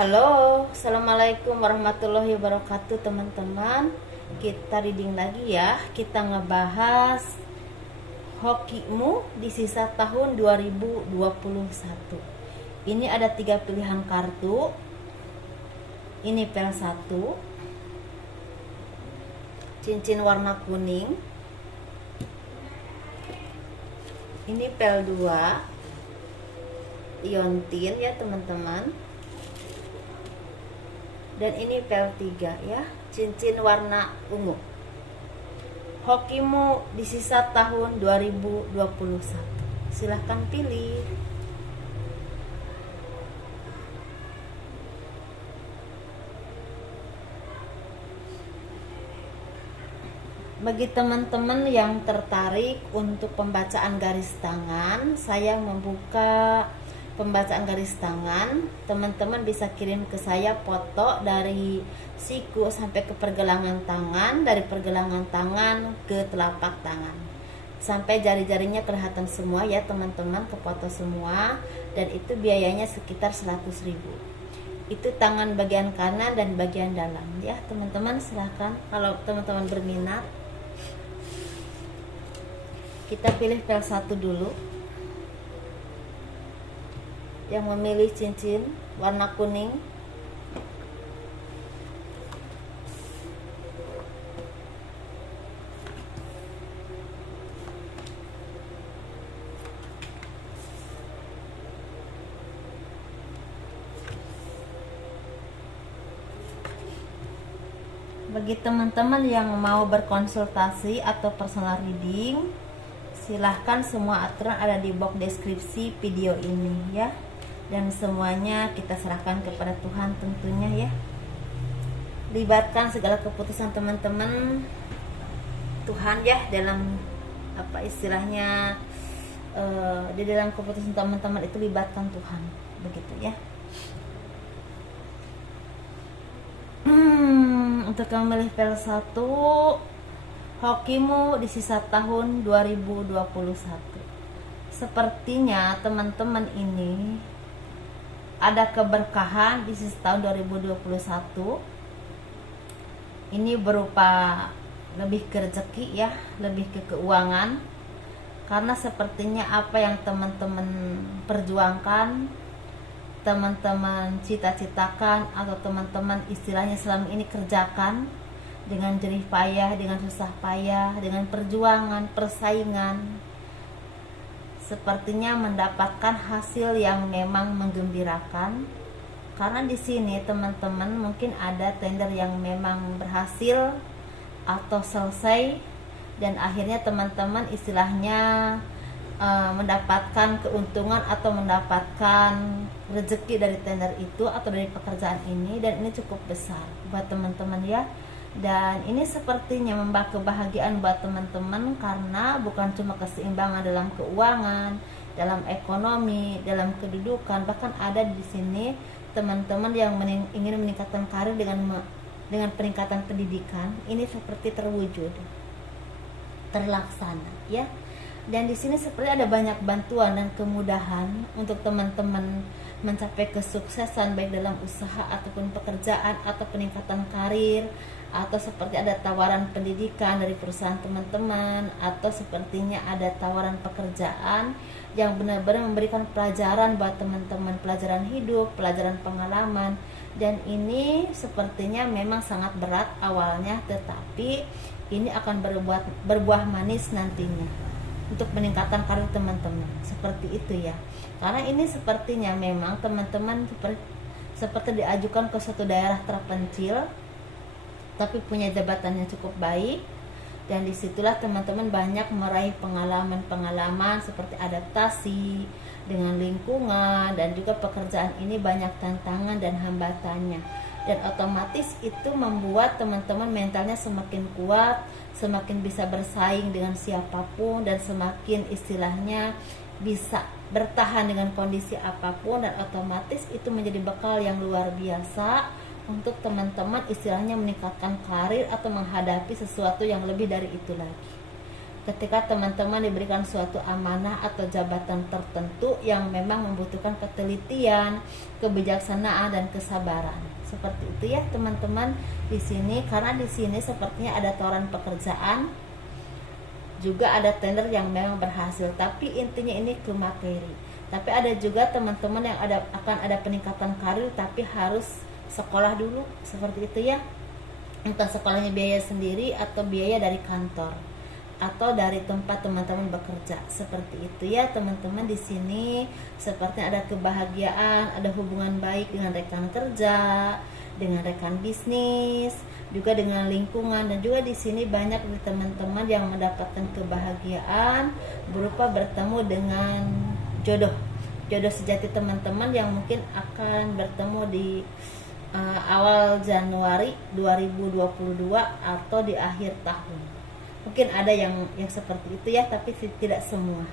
Halo, assalamualaikum warahmatullahi wabarakatuh teman-teman. Kita reading lagi ya. Kita ngebahas hokimu di sisa tahun 2021. Ini ada 3 pilihan kartu. Ini pel 1, cincin warna kuning. Ini pel 2, liontin ya teman-teman. Dan ini pel 3 ya, cincin warna ungu. Hokimu di sisa tahun 2021. Silahkan pilih. Bagi teman-teman yang tertarik untuk pembacaan garis tangan, saya membuka pembacaan garis tangan. Teman-teman bisa kirim ke saya foto dari siku sampai ke pergelangan tangan, dari pergelangan tangan ke telapak tangan, sampai jari-jarinya kelihatan semua ya teman-teman, ke foto semua. Dan itu biayanya sekitar 100.000. Itu tangan bagian kanan dan bagian dalam ya teman-teman. Silahkan kalau teman-teman berminat. Kita pilih pel 1 dulu, yang memilih cincin warna kuning. Bagi teman-teman yang mau berkonsultasi atau personal reading, silahkan, semua aturan ada di box deskripsi video ini ya. Dan semuanya kita serahkan kepada Tuhan tentunya ya. Libatkan segala keputusan teman-teman Tuhan ya, dalam apa istilahnya, di dalam keputusan teman-teman itu libatkan Tuhan, begitu ya. Untuk yang memilih pel 1, hokimu di sisa tahun 2021. Sepertinya teman-teman ini ada keberkahan di sisa tahun 2021. Ini berupa lebih ke rezeki ya, lebih ke keuangan. Karena sepertinya apa yang teman-teman perjuangkan, teman-teman cita-citakan, atau teman-teman istilahnya selama ini kerjakan dengan jerih payah, dengan susah payah, dengan perjuangan, persaingan, sepertinya mendapatkan hasil yang memang menggembirakan. Karena di sini teman-teman mungkin ada tender yang memang berhasil atau selesai, dan akhirnya teman-teman istilahnya mendapatkan keuntungan atau mendapatkan rezeki dari tender itu atau dari pekerjaan ini, dan ini cukup besar buat teman-teman ya. Dan ini sepertinya membawa kebahagiaan buat teman-teman, karena bukan cuma keseimbangan dalam keuangan, dalam ekonomi, dalam kedudukan, bahkan ada di sini teman-teman yang ingin meningkatkan karir dengan peningkatan pendidikan. Ini seperti terwujud, terlaksana ya. Dan di sini seperti ada banyak bantuan dan kemudahan untuk teman-teman mencapai kesuksesan, baik dalam usaha ataupun pekerjaan atau peningkatan karir, atau seperti ada tawaran pendidikan dari perusahaan teman-teman, atau sepertinya ada tawaran pekerjaan yang benar-benar memberikan pelajaran buat teman-teman, pelajaran hidup, pelajaran pengalaman. Dan ini sepertinya memang sangat berat awalnya, tetapi ini akan berbuah manis nantinya untuk peningkatan karir teman-teman, seperti itu ya. Karena ini sepertinya memang teman-teman seperti diajukan ke suatu daerah terpencil, tapi punya jabatan yang cukup baik, dan disitulah teman-teman banyak meraih pengalaman-pengalaman seperti adaptasi dengan lingkungan, dan juga pekerjaan ini banyak tantangan dan hambatannya. Dan otomatis itu membuat teman-teman mentalnya semakin kuat, semakin bisa bersaing dengan siapapun, dan semakin istilahnya bisa bertahan dengan kondisi apapun. Dan otomatis itu menjadi bekal yang luar biasa untuk teman-teman istilahnya meningkatkan karir atau menghadapi sesuatu yang lebih dari itu lagi. ketika teman-teman diberikan suatu amanah atau jabatan tertentu yang memang membutuhkan ketelitian, kebijaksanaan dan kesabaran. Seperti itu ya teman-teman di sini, karena di sini sepertinya ada tawaran pekerjaan, juga ada tender yang memang berhasil, tapi intinya ini ke materi. Tapi ada juga teman-teman yang akan ada peningkatan karir tapi harus sekolah dulu, seperti itu ya. Entah sekolahnya biaya sendiri atau biaya dari kantor atau dari tempat teman-teman bekerja, seperti itu ya teman-teman. Di sini sepertinya ada kebahagiaan, ada hubungan baik dengan rekan kerja, dengan rekan bisnis, juga dengan lingkungan, dan juga di sini banyak dari teman-teman yang mendapatkan kebahagiaan berupa bertemu dengan jodoh sejati teman-teman yang mungkin akan bertemu di awal Januari 2022 atau di akhir tahun. Mungkin ada yang seperti itu ya, tapi tidak semua.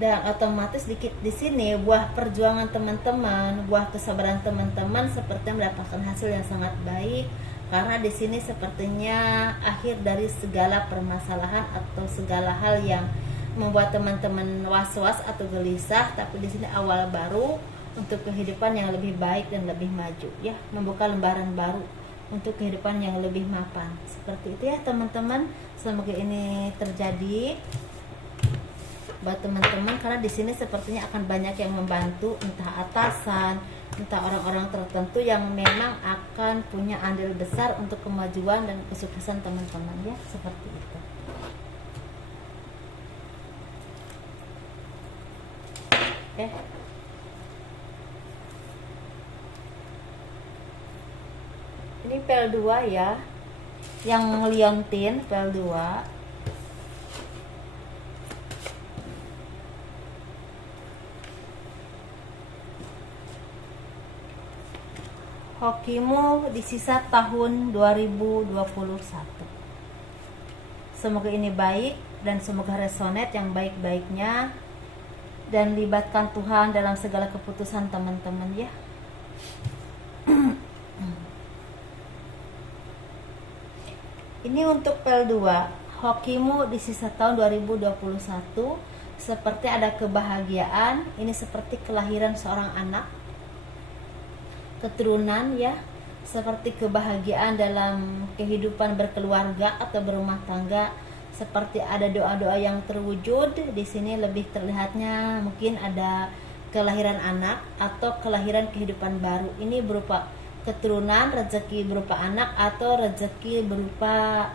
Dan otomatis di sini buah perjuangan teman-teman, buah kesabaran teman-teman sepertinya mendapatkan hasil yang sangat baik, karena di sini sepertinya akhir dari segala permasalahan atau segala hal yang membuat teman-teman was-was atau gelisah, tapi di sini awal baru untuk kehidupan yang lebih baik dan lebih maju ya, membuka lembaran baru untuk kehidupan yang lebih mapan. Seperti itu ya teman-teman. Semoga ini terjadi buat teman-teman, karena di sini sepertinya akan banyak yang membantu, entah atasan, entah orang-orang tertentu yang memang akan punya andil besar untuk kemajuan dan kesuksesan teman-teman ya, seperti itu. Ini pel 2 ya, yang liontin pel 2. Hokimu di sisa tahun 2021. Semoga ini baik dan semoga resonate yang baik-baiknya, dan libatkan Tuhan dalam segala keputusan teman-teman ya. Ini untuk pel 2, hokimu di sisa tahun 2021 seperti ada kebahagiaan. Ini seperti kelahiran seorang anak, keturunan ya, seperti kebahagiaan dalam kehidupan berkeluarga atau berumah tangga, seperti ada doa-doa yang terwujud. Di sini lebih terlihatnya mungkin ada kelahiran anak atau kelahiran kehidupan baru. Ini berupa keturunan, rezeki berupa anak, atau rezeki berupa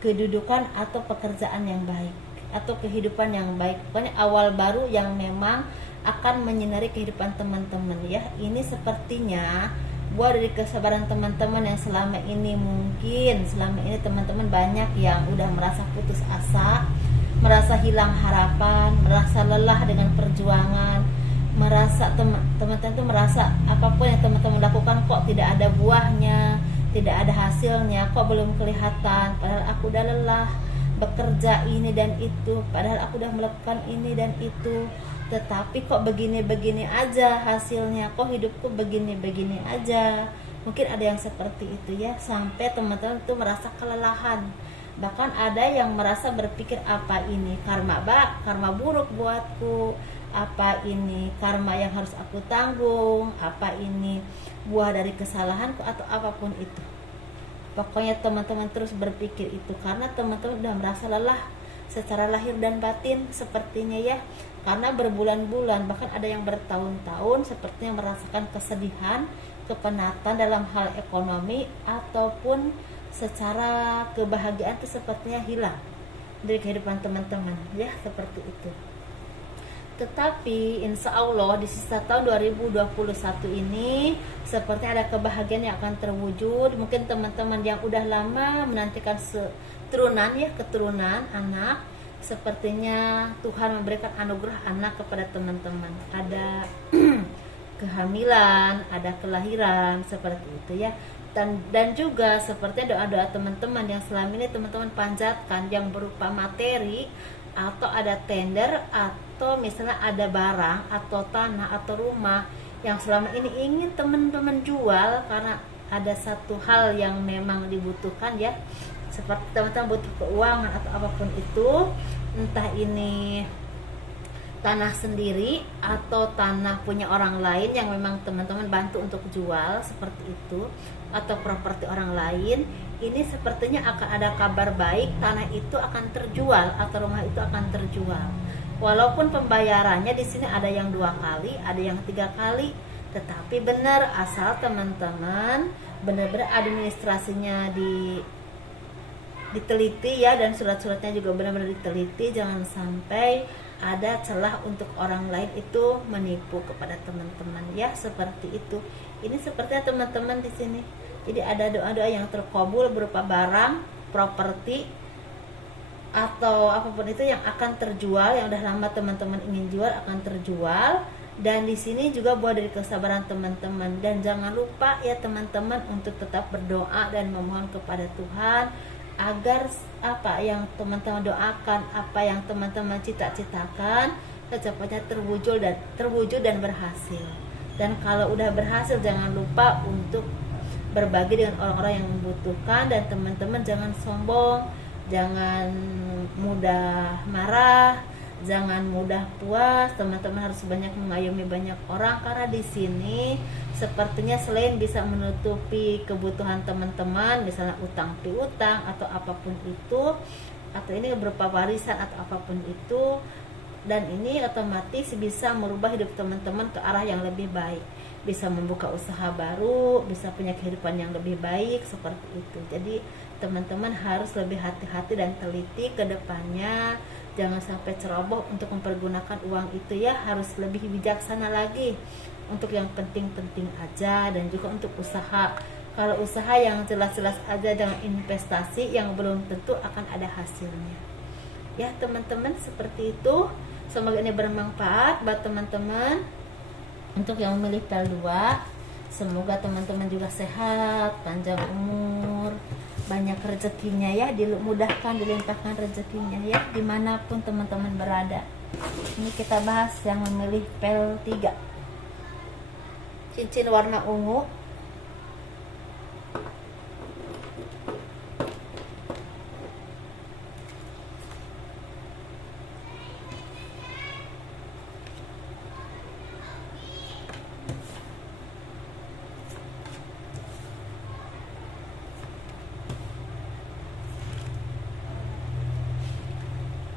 kedudukan atau pekerjaan yang baik atau kehidupan yang baik. Pokoknya awal baru yang memang akan menyinari kehidupan teman-teman ya. Ini sepertinya buah dari kesabaran teman-teman yang selama ini teman-teman banyak yang udah merasa putus asa, merasa hilang harapan, merasa lelah dengan perjuangan, merasa teman-teman itu merasa apapun yang teman-teman lakukan kok tidak ada buahnya, tidak ada hasilnya, kok belum kelihatan, padahal aku udah lelah bekerja ini dan itu, padahal aku udah melakukan ini dan itu, tetapi kok begini-begini aja hasilnya, kok hidupku begini-begini aja. Mungkin ada yang seperti itu ya, sampai teman-teman itu merasa kelelahan. Bahkan ada yang merasa berpikir, apa ini karma buruk buatku, apa ini karma yang harus aku tanggung, apa ini buah dari kesalahanku, atau apapun itu. Pokoknya teman-teman terus berpikir itu, karena teman-teman udah merasa lelah secara lahir dan batin sepertinya ya, karena berbulan-bulan, bahkan ada yang bertahun-tahun sepertinya merasakan kesedihan, kepenatan dalam hal ekonomi ataupun secara kebahagiaan itu sepertinya hilang dari kehidupan teman-teman ya, seperti itu. Tetapi insya Allah di sisa tahun 2021 ini seperti ada kebahagiaan yang akan terwujud. Mungkin teman-teman yang udah lama menantikan keturunan anak, sepertinya Tuhan memberikan anugerah anak kepada teman-teman. Ada kehamilan, ada kelahiran, seperti itu ya. Dan juga seperti doa-doa teman-teman yang selama ini teman-teman panjatkan, yang berupa materi atau ada tender, atau misalnya ada barang atau tanah atau rumah yang selama ini ingin teman-teman jual karena ada satu hal yang memang dibutuhkan ya, seperti teman-teman butuh keuangan atau apapun itu, entah ini tanah sendiri atau tanah punya orang lain yang memang teman-teman bantu untuk jual seperti itu, atau properti orang lain, ini sepertinya akan ada kabar baik, tanah itu akan terjual atau rumah itu akan terjual. Walaupun pembayarannya di sini ada yang 2 kali, ada yang 3 kali, tetapi benar asal teman-teman benar-benar administrasinya diteliti ya, dan surat-suratnya juga benar-benar diteliti, jangan sampai ada celah untuk orang lain itu menipu kepada teman-teman ya, seperti itu. Ini sepertinya teman-teman di sini. Jadi ada doa-doa yang terkabul berupa barang, properti atau apapun itu yang akan terjual, yang udah lama teman-teman ingin jual akan terjual. Dan di sini juga buah dari kesabaran teman-teman, dan jangan lupa ya teman-teman untuk tetap berdoa dan memohon kepada Tuhan agar apa yang teman-teman doakan, apa yang teman-teman cita-citakan secepatnya terwujud dan berhasil. Dan kalau udah berhasil, jangan lupa untuk berbagi dengan orang-orang yang membutuhkan. Dan teman-teman jangan sombong, jangan mudah marah, jangan mudah puas. Teman-teman harus banyak mengayomi banyak orang, karena di sini sepertinya selain bisa menutupi kebutuhan teman-teman, misalnya utang piutang atau apapun itu, atau ini berupa warisan atau apapun itu, dan ini otomatis bisa merubah hidup teman-teman ke arah yang lebih baik, bisa membuka usaha baru, bisa punya kehidupan yang lebih baik seperti itu. Jadi teman-teman harus lebih hati-hati dan teliti ke depannya, jangan sampai ceroboh untuk mempergunakan uang itu ya, harus lebih bijaksana lagi untuk yang penting-penting aja, dan juga untuk usaha. Kalau usaha yang jelas-jelas aja, jangan investasi yang belum tentu akan ada hasilnya ya teman-teman, seperti itu. Semoga ini bermanfaat buat teman-teman untuk yang memilih PL2. Semoga teman-teman juga sehat, panjang umur, banyak rezekinya ya, dimudahkan, dilimpahkan rezekinya ya, dimanapun teman-teman berada. Ini kita bahas yang memilih PL3, cincin warna ungu.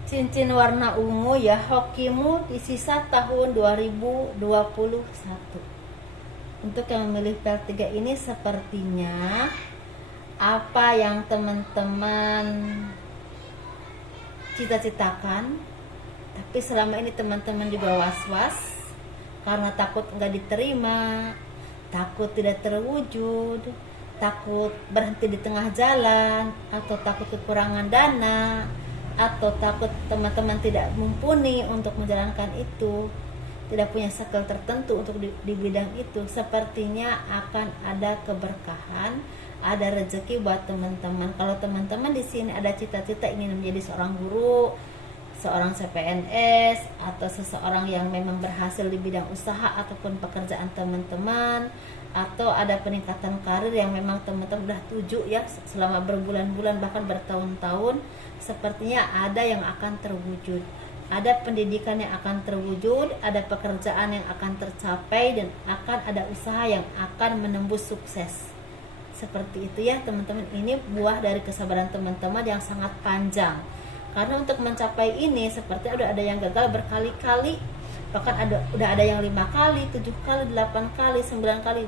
Cincin warna ungu ya, hokimu di sisa tahun 2021. Untuk yang memilih PL3 ini, sepertinya apa yang teman-teman cita-citakan, tapi selama ini teman-teman juga was-was karena takut nggak diterima, takut tidak terwujud, takut berhenti di tengah jalan, atau takut kekurangan dana, atau takut teman-teman tidak mumpuni untuk menjalankan itu, tidak punya skill tertentu untuk di bidang itu. Sepertinya akan ada keberkahan, ada rezeki buat teman-teman. Kalau teman-teman di sini ada cita-cita ingin menjadi seorang guru, seorang CPNS, atau seseorang yang memang berhasil di bidang usaha ataupun pekerjaan teman-teman, atau ada peningkatan karir yang memang teman-teman udah tuju ya selama berbulan-bulan bahkan bertahun-tahun, sepertinya ada yang akan terwujud, ada pendidikan yang akan terwujud, ada pekerjaan yang akan tercapai, dan akan ada usaha yang akan menembus sukses. Seperti itu ya teman-teman. Ini buah dari kesabaran teman-teman yang sangat panjang, karena untuk mencapai ini seperti udah ada yang gagal berkali-kali, bahkan udah ada yang 5 kali, 7 kali, 8 kali, 9 kali,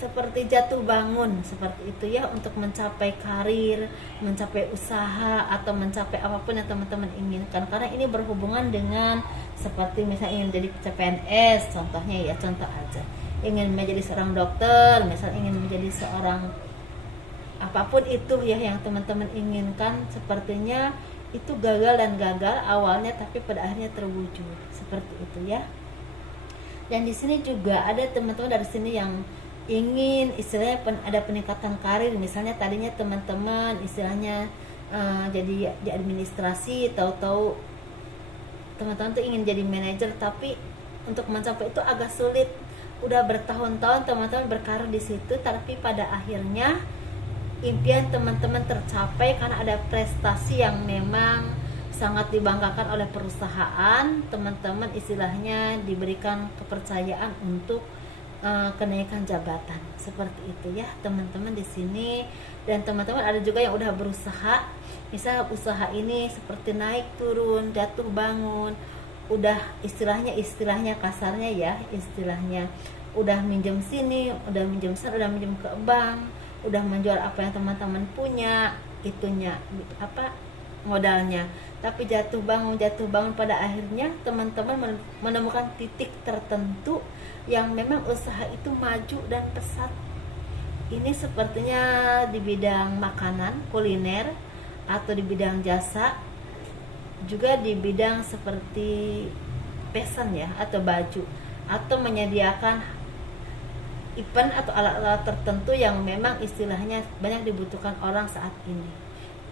seperti jatuh bangun seperti itu ya, untuk mencapai karir, mencapai usaha, atau mencapai apapun yang teman-teman inginkan. Karena ini berhubungan dengan seperti misalnya ingin jadi CPNS contohnya ya, contoh aja, ingin menjadi seorang dokter, misalnya ingin menjadi seorang apapun itu ya yang teman-teman inginkan, sepertinya itu gagal dan gagal awalnya, tapi pada akhirnya terwujud seperti itu ya. Dan di sini juga ada teman-teman dari sini yang ingin istilahnya ada peningkatan karir, misalnya tadinya teman-teman istilahnya jadi di administrasi, tahu-tahu teman-teman tuh ingin jadi manajer, tapi untuk mencapai itu agak sulit. Udah bertahun-tahun teman-teman berkarir di situ, tapi pada akhirnya impian teman-teman tercapai karena ada prestasi yang memang sangat dibanggakan oleh perusahaan. Teman-teman istilahnya diberikan kepercayaan untuk kenaikan jabatan seperti itu ya teman-teman di sini. Dan teman-teman ada juga yang udah berusaha, misal usaha ini seperti naik turun, jatuh bangun, udah istilahnya kasarnya ya, istilahnya udah minjem sini, udah minjem sana, udah minjem ke bank, udah menjual apa yang teman-teman punya, itunya apa modalnya, tapi jatuh bangun pada akhirnya teman-teman menemukan titik tertentu yang memang usaha itu maju dan pesat. Ini sepertinya di bidang makanan, kuliner, atau di bidang jasa, juga di bidang seperti fashion ya, atau baju, atau menyediakan event atau alat-alat tertentu yang memang istilahnya banyak dibutuhkan orang saat ini.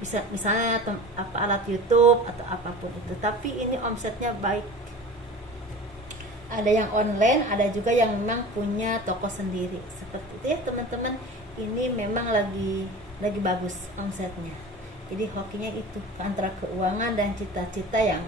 Bisa misalnya alat YouTube atau apapun itu, tapi ini omsetnya baik. Ada yang online, ada juga yang memang punya toko sendiri seperti itu ya teman-teman. Ini memang lagi bagus omsetnya. Jadi hokinya itu antara keuangan dan cita-cita yang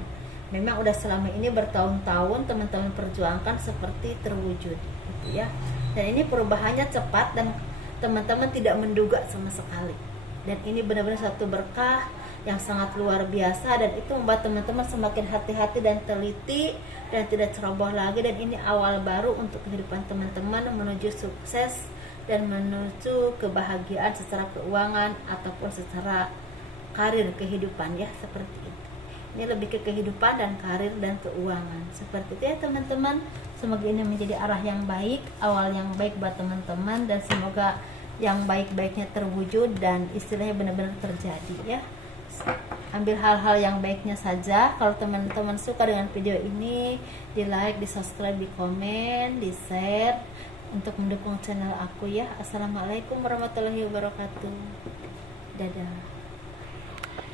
memang udah selama ini bertahun-tahun teman-teman perjuangkan seperti terwujud gitu ya. Dan ini perubahannya cepat dan teman-teman tidak menduga sama sekali. Dan ini benar-benar satu berkah yang sangat luar biasa, dan itu membuat teman-teman semakin hati-hati dan teliti dan tidak ceroboh lagi. Dan ini awal baru untuk kehidupan teman-teman menuju sukses dan menuju kebahagiaan secara keuangan ataupun secara karir kehidupan ya, seperti itu. Ini lebih ke kehidupan dan karir dan keuangan seperti itu ya teman-teman. Semoga ini menjadi arah yang baik, awal yang baik buat teman-teman, dan semoga yang baik-baiknya terwujud dan istilahnya benar-benar terjadi ya. Ambil hal-hal yang baiknya saja. Kalau teman-teman suka dengan video ini, di like, di subscribe, di komen, di share untuk mendukung channel aku ya. Assalamualaikum warahmatullahi wabarakatuh. Dadah.